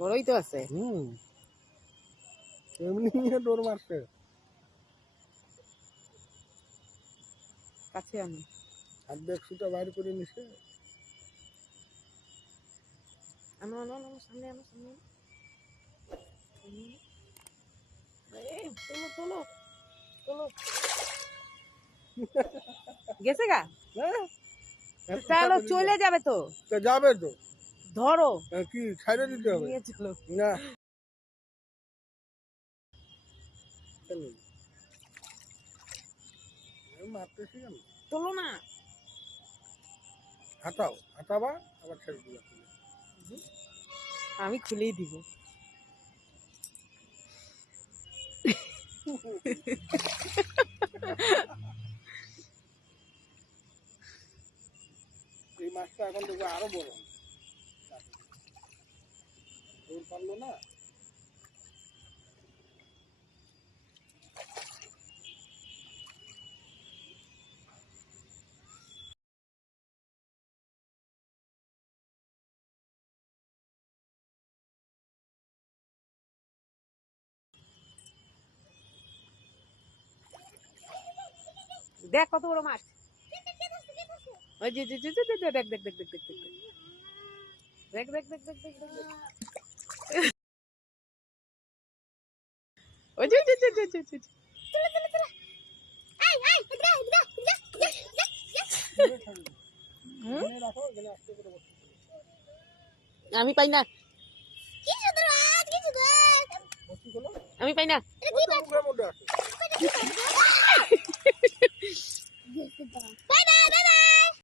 বড়ই তো আছে। এমনি নিয়ে দৌড় মারছে। কাছে আনো। অর্ধেক সুতা বাইর করে নিছে। আনো আনো আনো সামনে আনো সামনে আনো। তোলো তোলো তোলো। গেছে গা? চলো চলে যাবে তো। যাবে তো। ধরো। কি ছাইড়ে দিতে হবে? নিয়ে চলো। না। মারতেছি কেন? তোলো না। হাতাও, হাতাবা আবার ছেড়ে দিবা। আমি খুলেই দিব। এই মাছটা এখন দেখবো আরো বড় দৌড় পারলো না। দেখ কত বড় মাছ। ওই যে যে যে যে দেখ দেখ দেখ দেখ দেখ দেখ দেখ দেখ দেখ দেখ দেখ দেখ। ওই যে যে যে যে যে যে। আমি পাই না। আমি পাই না।